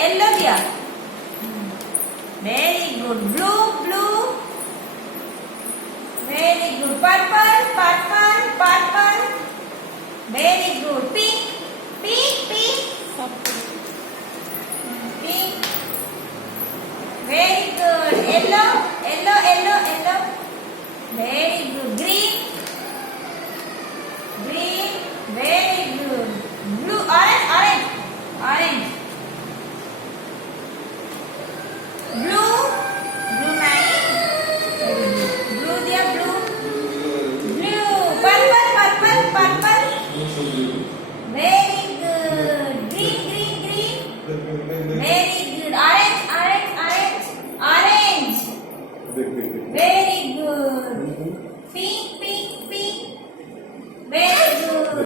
yellow दिया. Very good. Blue, blue. Very good. Purple, purple, purple. Very good. Pink, pink, pink. Pink. Very good. Yellow, yellow, yellow, yellow. Very good. Green, green. Very good. Blue, orange, orange, orange. Blue, blue nine. Very good. Blue दिया blue. Blue. Purple, purple, purple. Very good. Green, green, green. Very good. Orange, orange, orange, orange. Very good.